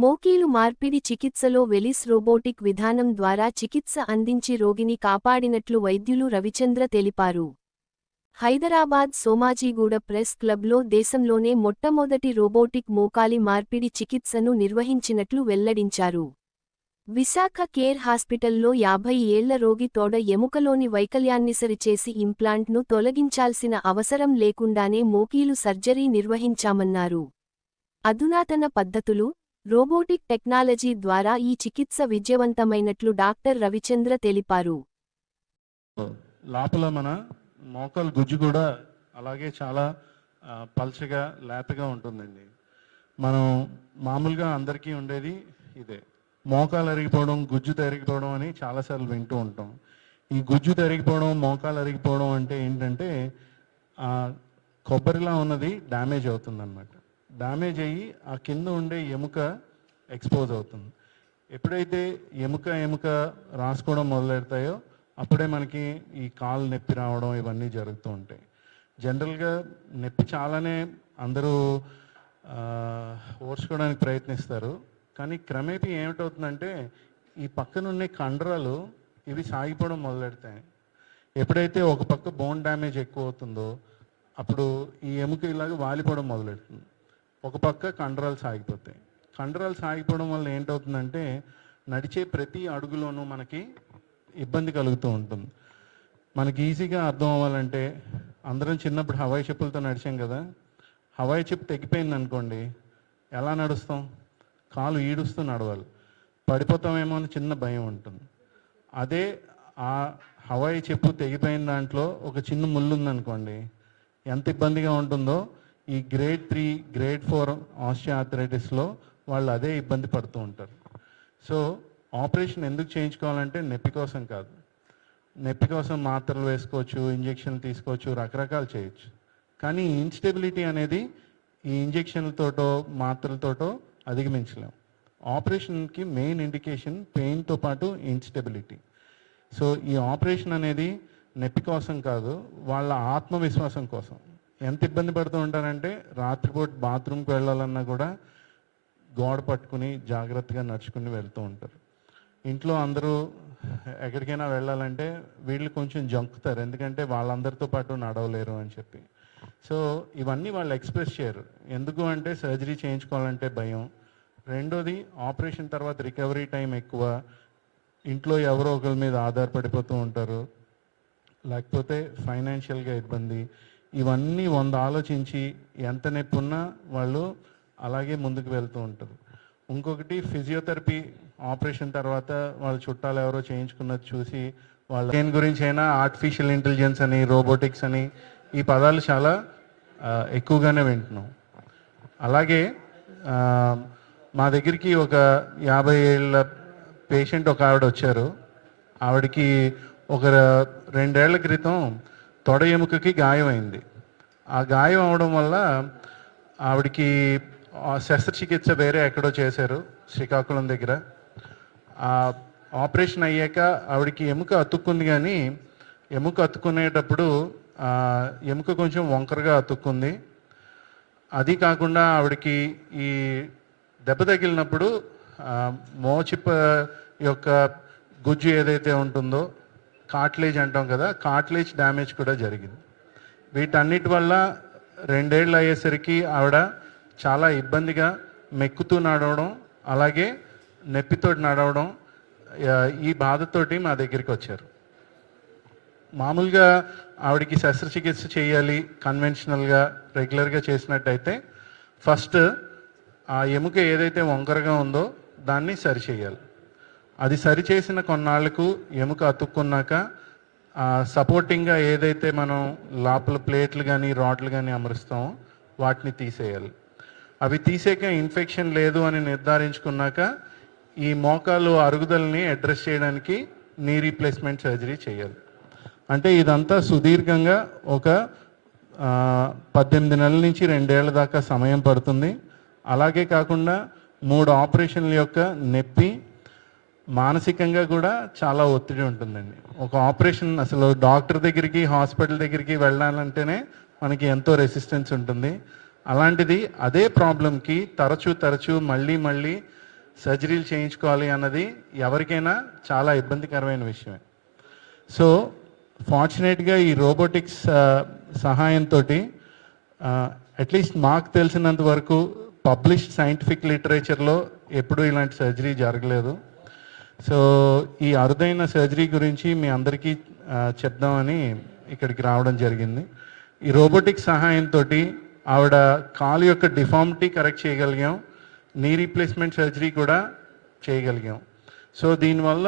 మోకీలు మార్పిడి చికిత్సలో వెలిస్ రోబోటిక్ విధానం ద్వారా చికిత్స అందించి రోగిని కాపాడినట్లు వైద్యులు రవిచంద్ర తెలిపారు. హైదరాబాద్ సోమాజిగూడ ప్రెస్ క్లబ్లో దేశంలోనే మొట్టమొదటి రోబోటిక్ మోకాలి మార్పిడి చికిత్సను నిర్వహించినట్లు వెల్లడించారు. విశాఖ కేర్ హాస్పిటల్లో 50 ఏళ్ల రోగి తోడ ఎముకలోని వైకల్యాన్ని సరిచేసి ఇంప్లాంట్ను తొలగించాల్సిన అవసరం లేకుండానే మోకీలు సర్జరీ నిర్వహించామన్నారు. అధునాతన పద్ధతులు, రోబోటిక్ టెక్నాలజీ ద్వారా ఈ చికిత్స విజయవంతమైనట్లు డాక్టర్ రవిచంద్ర తెలిపారు. లోపల మన మోకాలు గుజ్జు కూడా అలాగే చాలా పల్చగా లేతగా ఉంటుందండి. మనం మామూలుగా అందరికీ ఉండేది ఇదే, మోకాలు అరిగిపోవడం, గుజ్జు తరిగిపోవడం అని చాలాసార్లు వింటూ ఉంటాం. ఈ గుజ్జు తరిగిపోవడం, మోకాలు అరిగిపోవడం అంటే ఏంటంటే కొబ్బరిలా ఉన్నది డ్యామేజ్ అవుతుందన్నమాట. డ్యామేజ్ అయ్యి ఆ కింద ఉండే ఎముక ఎక్స్పోజ్ అవుతుంది. ఎప్పుడైతే ఎముక రాసుకోవడం మొదలెడతాయో అప్పుడే మనకి ఈ కాలు నొప్పి రావడం ఇవన్నీ జరుగుతూ ఉంటాయి. జనరల్గా నొప్పి చాలానే అందరూ ఓర్చుకోవడానికి ప్రయత్నిస్తారు. కానీ క్రమేపీ ఏమిటవుతుందంటే ఈ పక్కనున్న కండరాలు ఇవి సాగిపోవడం మొదలెడతాయి. ఎప్పుడైతే ఒక పక్క బోన్ డ్యామేజ్ ఎక్కువ అవుతుందో అప్పుడు ఈ ఎముక ఇలాగ వాలిపోవడం మొదలెడుతుంది. ఒక పక్క కండరాలు సాగిపోతాయి. కండరాలు సాగిపోవడం వల్ల ఏంటవుతుందంటే నడిచే ప్రతి అడుగులోనూ మనకి ఇబ్బంది కలుగుతూ ఉంటుంది. మనకి ఈజీగా అర్థం అవ్వాలంటే అందరం చిన్నప్పుడు హవాయి చెప్పులతో నడిచాం కదా. హవాయి చెప్పు తెగిపోయింది అనుకోండి, ఎలా నడుస్తాం? కాలు ఈడుస్తూ నడవాలి. పడిపోతామేమో అని చిన్న భయం ఉంటుంది. అదే ఆ హవాయి చెప్పు తెగిపోయిన దాంట్లో ఒక చిన్న ముళ్ళు ఉందనుకోండి, ఎంత ఇబ్బందిగా ఉంటుందో ఈ గ్రేడ్ 3, గ్రేడ్ 4 ఆస్టియోఆర్థరైటిస్లో వాళ్ళు అదే ఇబ్బంది పడుతూ ఉంటారు. సో ఆపరేషన్ ఎందుకు చేయించుకోవాలంటే నొప్పి కోసం కాదు. నొప్పి కోసం మాత్రలు వేసుకోవచ్చు, ఇంజక్షన్లు తీసుకోవచ్చు, రకరకాలు చేయొచ్చు. కానీ ఇన్స్టెబిలిటీ అనేది ఈ ఇంజక్షన్లతోటో మాత్రలతోటో అధిగమించలేం. ఆపరేషన్కి మెయిన్ ఇండికేషన్ పెయిన్తో పాటు ఇన్స్టెబిలిటీ. సో ఈ ఆపరేషన్ అనేది నొప్పి కోసం కాదు, వాళ్ళ ఆత్మవిశ్వాసం కోసం. ఎంత ఇబ్బంది పడుతూ ఉంటారంటే రాత్రిపూట బాత్రూమ్కి వెళ్ళాలన్నా కూడా గోడ పట్టుకుని జాగ్రత్తగా నడుచుకుని వెళ్తూ ఉంటారు. ఇంట్లో అందరూ ఎక్కడికైనా వెళ్ళాలంటే వీళ్ళు కొంచెం జంకుతారు, ఎందుకంటే వాళ్ళందరితో పాటు నడవలేరు అని చెప్పి. సో ఇవన్నీ వాళ్ళు ఎక్స్ప్రెస్ చేయరు. ఎందుకు అంటే సర్జరీ చేయించుకోవాలంటే భయం. రెండోది ఆపరేషన్ తర్వాత రికవరీ టైం ఎక్కువ. ఇంట్లో ఎవరో ఒకరి మీద ఆధారపడిపోతూ ఉంటారు, లేకపోతే ఫైనాన్షియల్గా ఇబ్బంది. ఇవన్నీ 100 ఆలోచించి ఎంత నొప్పి ఉన్నా వాళ్ళు అలాగే ముందుకు వెళ్తూ ఉంటారు. ఇంకొకటి ఫిజియోథెరపీ ఆపరేషన్ తర్వాత వాళ్ళ చుట్టాలు ఎవరో చేయించుకున్నది చూసి వాళ్ళ దేని గురించి అయినా ఆర్టిఫిషియల్ ఇంటెలిజెన్స్ అని, రోబోటిక్స్ అని ఈ పదాలు చాలా ఎక్కువగానే వింటున్నాం. అలాగే మా దగ్గరికి ఒక 50 ఏళ్ళ పేషెంట్ ఒక ఆవిడ వచ్చారు. ఆవిడకి ఒక 2 ఏళ్ల క్రితం తొడ ఎముకకి గాయం అయింది. ఆ గాయం అవడం వల్ల ఆవిడకి శస్త్రచికిత్స వేరే ఎక్కడో చేశారు, శ్రీకాకుళం దగ్గర. ఆ ఆపరేషన్ అయ్యాక ఆవిడకి ఎముక అతుక్కుంది, కానీ ఎముక అతుక్కునేటప్పుడు ఎముక కొంచెం వంకరగా అతుక్కుంది. అది కాకుండా ఆవిడకి ఈ దెబ్బ తగిలినప్పుడు మోచిప్ప యొక్క గుజ్జు ఏదైతే ఉంటుందో, కార్టిలేజ్ అంటాం కదా, కార్టిలేజ్ డ్యామేజ్ కూడా జరిగింది. వీటన్నిటి వల్ల 2 ఏళ్ళు అయ్యేసరికి ఆవిడ చాలా ఇబ్బందిగా మెక్కుతూ నడవడం, అలాగే నొప్పితో నడవడం, ఈ బాధతోటి మా దగ్గరికి వచ్చారు. మామూలుగా ఆవిడకి శస్త్రచికిత్స చేయాలి కన్వెన్షనల్గా రెగ్యులర్గా చేసినట్టయితే ఫస్ట్ ఆ ఎముక ఏదైతే వంకరగా ఉందో దాన్ని సరిచేయాలి. అది సరిచేసిన కొన్నాళ్లకు ఎముక అతుక్కున్నాక సపోర్టింగ్గా ఏదైతే మనం లోపల ప్లేట్లు కానీ రాడ్లు కానీ అమరుస్తామో వాటిని తీసేయాలి. అవి తీసాక ఇన్ఫెక్షన్ లేదు అని నిర్ధారించుకున్నాక ఈ మోకాలు అరుగుదలని అడ్రస్ చేయడానికి నీ రీప్లేస్మెంట్ సర్జరీ చేయాలి. అంటే ఇదంతా సుదీర్ఘంగా ఒక 18 నెలల నుంచి 2 ఏళ్ల దాకా సమయం పడుతుంది. అలాగే కాకుండా 3 ఆపరేషన్ల యొక్క నొప్పి, మానసికంగా కూడా చాలా ఒత్తిడి ఉంటుందండి. ఒక ఆపరేషన్ అసలు డాక్టర్ దగ్గరికి, హాస్పిటల్ దగ్గరికి వెళ్ళాలంటేనే మనకి ఎంతో రెసిస్టెన్స్ ఉంటుంది. అలాంటిది అదే ప్రాబ్లంకి తరచూ మళ్ళీ సర్జరీలు చేయించుకోవాలి అన్నది ఎవరికైనా చాలా ఇబ్బందికరమైన విషయమే. సో ఫార్చునేట్గా ఈ రోబోటిక్స్ సహాయంతో అట్లీస్ట్ మాకు తెలిసినంత వరకు పబ్లిష్డ్ సైంటిఫిక్ లిటరేచర్లో ఎప్పుడూ ఇలాంటి సర్జరీ జరగలేదు. సో ఈ అరుదైన సర్జరీ గురించి మీ అందరికీ చెప్దామని ఇక్కడికి రావడం జరిగింది. ఈ రోబోటిక్స్ సహాయంతో ఆవిడ కాలు యొక్క డిఫార్మిటీ కరెక్ట్ చేయగలిగాం, నీ రీప్లేస్మెంట్ సర్జరీ కూడా చేయగలిగాం. సో దీనివల్ల